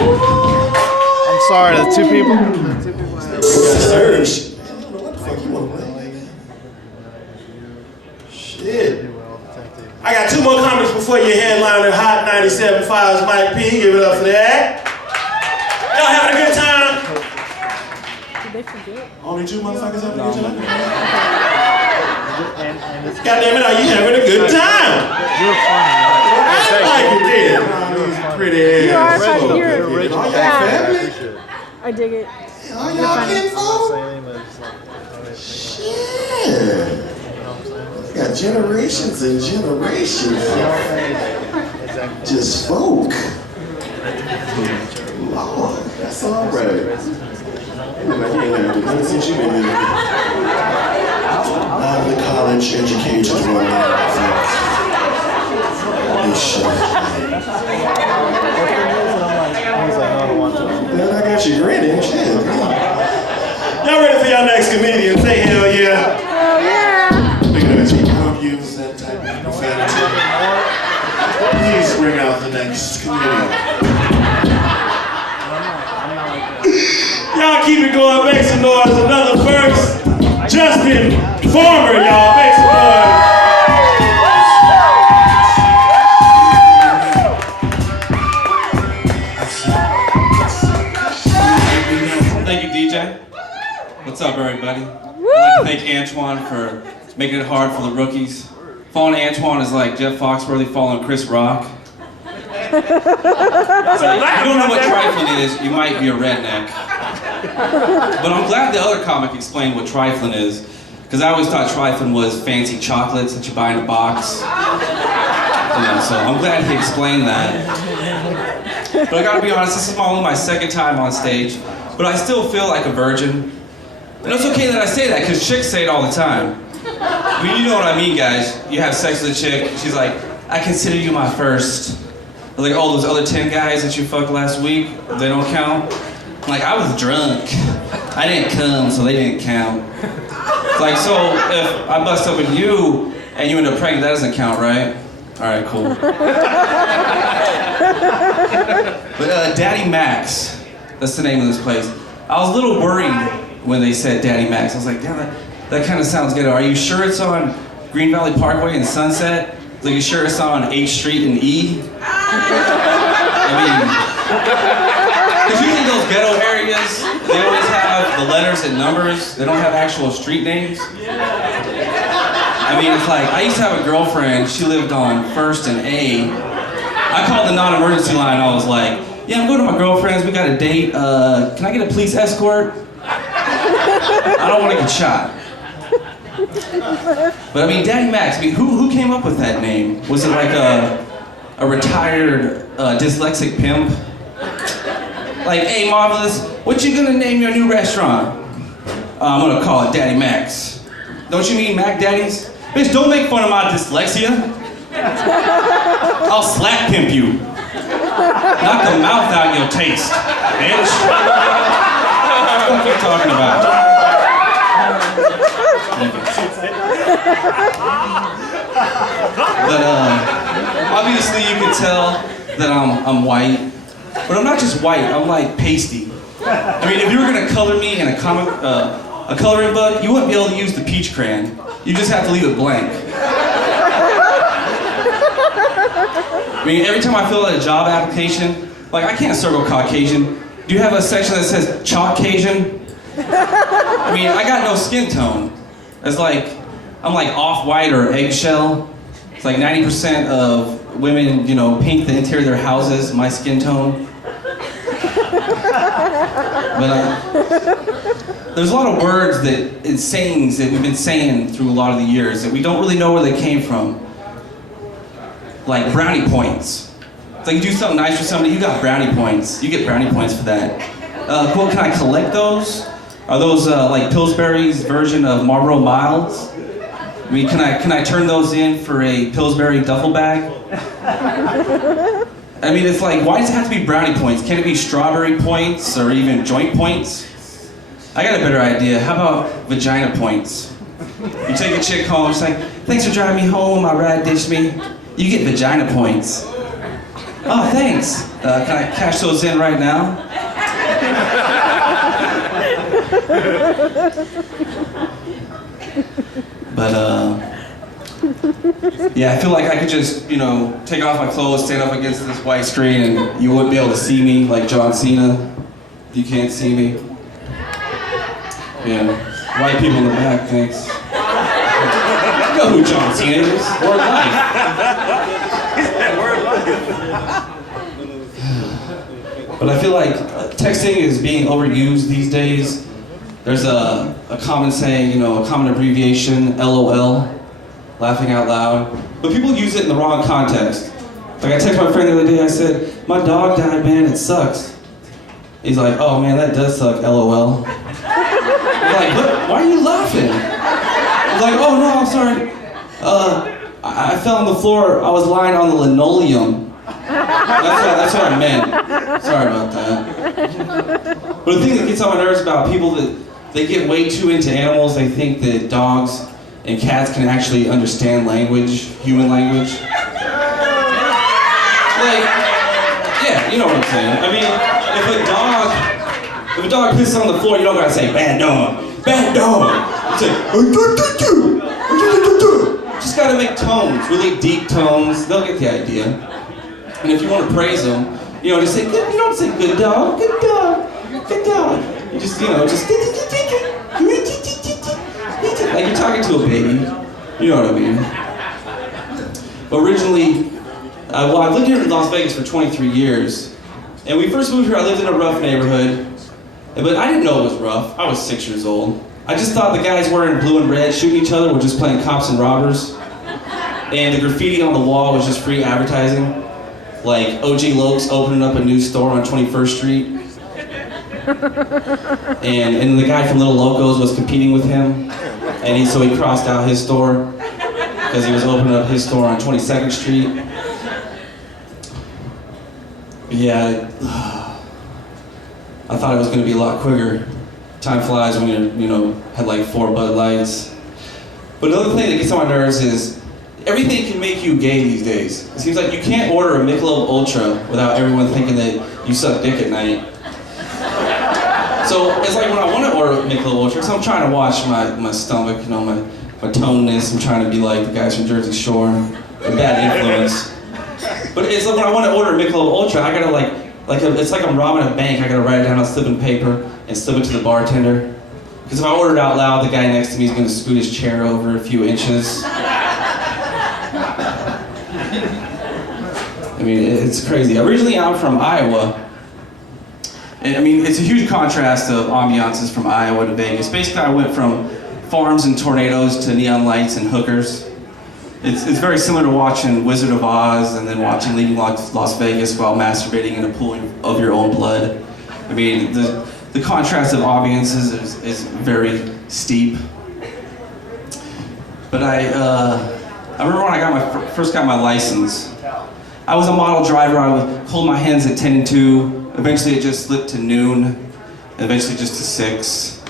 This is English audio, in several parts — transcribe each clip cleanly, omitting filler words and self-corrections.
I'm sorry, the two people. Surge. I don't know what the fuck you want to play. Shit. I got two more comments before your headliner, Hot 97.5's Mike P. Give it up for that. Y'all having a good time? Did they forget? Only two motherfuckers having a good time? And it's God damn it, are you having a good time? you're funny. I like you did. Pretty ass. You are funny. folks. You're All y'all yeah. family? I dig it. All y'all kinfolk? Shit. Got generations and generations of just folk. Lord, that's all right. You ain't never done nothing since you been here. Out of the college educated one. This shit. Then I got you grinning, shit. Y'all ready for y'all next comedian? Say hell yeah. Oh yeah. Look at that, you don't use that type of profanity. Please bring out the next comedian. Y'all keep it going, make some noise. Another verse. Justin Farmer, y'all, make some noise. Thank you, DJ. What's up, everybody? I'd like to thank Antoine for making it hard for the rookies. Following Antoine is like Jeff Foxworthy following Chris Rock. If you don't know what trifling is, you might be a redneck. But I'm glad the other comic explained what trifling is, because I always thought trifling was fancy chocolates that you buy in a box. You know, so I'm glad he explained that. But I gotta be honest, this is only my second time on stage, but I still feel like a virgin. And it's okay that I say that, because chicks say it all the time. I mean, you know what I mean, guys. You have sex with a chick, she's like, I consider you my first. Like, all those other 10 guys that you fucked last week, they don't count. Like, I was drunk. I didn't come, so they didn't count. Like, so if I bust up with you and you end up pregnant, that doesn't count, right? All right, cool. But Daddy Max, that's the name of this place. I was a little worried when they said Daddy Max. I was like, damn, that kind of sounds good. Are you sure it's on Green Valley Parkway and Sunset? Are you sure it's on H Street and E? I mean, because usually those ghetto areas, they always have the letters and numbers. They don't have actual street names. I mean, it's like, I used to have a girlfriend, she lived on First and A. I called the non-emergency line, I was like, yeah, I'm going to my girlfriend's, we got a date, can I get a police escort? I don't want to get shot. But I mean, Daddy Max, I mean, who came up with that name? Was it like a retired dyslexic pimp? Like, hey, Marvelous, what you gonna name your new restaurant? I'm gonna call it Daddy Max. Don't you mean Mac Daddies? Bitch, don't make fun of my dyslexia. I'll slap pimp you. Knock the mouth out your taste, bitch. What are you talking about? But obviously you can tell that I'm white. But I'm not just white, I'm like pasty. I mean, if you were gonna color me in a comic, a coloring book, you wouldn't be able to use the peach crayon. You just have to leave it blank. I mean, every time I fill out a job application, like I can't circle Caucasian. Do you have a section that says Caucasian? I mean, I got no skin tone. It's like, I'm like off-white or eggshell. It's like 90% of women, you know, paint the interior of their houses my skin tone. But there's a lot of words and sayings that we've been saying through a lot of the years that we don't really know where they came from. Like brownie points. It's like you do something nice for somebody, you got brownie points. You get brownie points for that. Quote, can I collect those? Are those like Pillsbury's version of Marlboro Milds? I mean, can I turn those in for a Pillsbury duffel bag? I mean, it's like, why does it have to be brownie points? Can't it be strawberry points or even joint points? I got a better idea. How about vagina points? You take a chick home, she's like, thanks for driving me home, my ride ditched me. You get vagina points. Oh, thanks. Can I cash those in right now? But yeah, I feel like I could just, take off my clothes, stand up against this white screen, and you wouldn't be able to see me like John Cena. You can't see me. Yeah, white people in the back, thanks. You know who John Cena is. Word life. But I feel like texting is being overused these days. There's a common saying, a common abbreviation, LOL, laughing out loud. But people use it in the wrong context. Like I texted my friend the other day, I said, my dog died, man, it sucks. He's like, oh man, that does suck, LOL. I'm like, what? Why are you laughing? He's like, oh no, I'm sorry. I fell on the floor, I was lying on the linoleum. That's what I meant. Sorry about that. But the thing that gets on my nerves about people that they get way too into animals, they think that dogs and cats can actually understand language, human language. Like, yeah, you know what I'm saying. I mean, if a dog pisses on the floor, you don't gotta say, bad dog, bad dog. You say, just gotta make tones, really deep tones. They'll get the idea. And if you want to praise them, just say, good, you don't say good dog, good dog, good dog. You just, like you're talking to a baby. You know what I mean? But originally, I've lived here in Las Vegas for 23 years. And when we first moved here, I lived in a rough neighborhood. But I didn't know it was rough. I was 6 years old. I just thought the guys wearing blue and red shooting each other were just playing cops and robbers. And the graffiti on the wall was just free advertising. Like O.J. Lokes opening up a new store on 21st Street. And the guy from Little Locos was competing with him. And so he crossed out his store because he was opening up his store on 22nd Street. Yeah, I thought it was going to be a lot quicker. Time flies when you had like 4 Bud Lights. But another thing that gets on my nerves is everything can make you gay these days. It seems like you can't order a Michelob Ultra without everyone thinking that you suck dick at night. So it's like when I want to order a Michelob Ultra, so I'm trying to watch my stomach, my toneness. I'm trying to be like the guys from Jersey Shore, a bad influence. But it's like when I want to order a Michelob Ultra, I gotta it's like I'm robbing a bank. I gotta write it down on slip and paper and slip it to the bartender. Because if I order it out loud, the guy next to me is gonna scoot his chair over a few inches. I mean, it's crazy. Originally, I'm from Iowa. And, I mean, it's a huge contrast of ambiances from Iowa to Vegas. Basically, I went from farms and tornadoes to neon lights and hookers. It's very similar to watching Wizard of Oz and then watching Leaving Las Vegas while masturbating in a pool of your own blood. I mean, the contrast of ambiances is very steep. But I remember when I first got my license. I was a model driver. I would hold my hands at 10 and 2. Eventually it just slipped to noon, and eventually just to 6.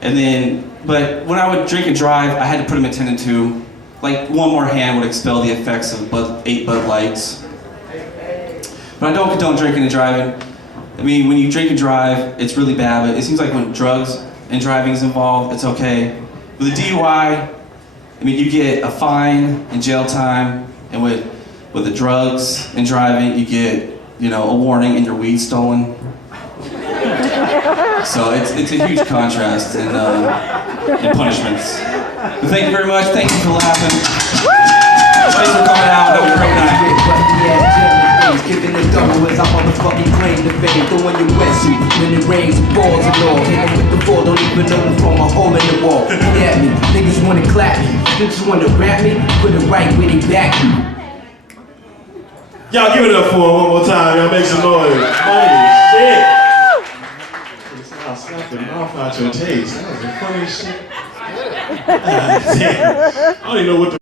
But when I would drink and drive, I had to put them at 10 and 2. Like one more hand would expel the effects of 8 Bud Lights. But I don't condone drinking and driving. I mean, when you drink and drive, it's really bad, but it seems like when drugs and driving is involved, it's okay. With a DUI, I mean, you get a fine and jail time, and with the drugs and driving, you get, a warning and your weed stolen. So it's a huge contrast in punishments. But thank you very much. Thank you for laughing. Thanks for coming out. Have a great night. Giving the double as I motherfucking claim the fame. Throwing your wetsuit when it rains, balls and all. Hit them with the ball, don't even know them from a hole in the wall. Look at me, niggas wanna clap me. Niggas wanna rap me, put it right where they back me. Y'all give it up for him one more time. Y'all make some noise. Holy shit. I slapped the mouth out your taste. That was the funniest shit. Damn. I don't even know what the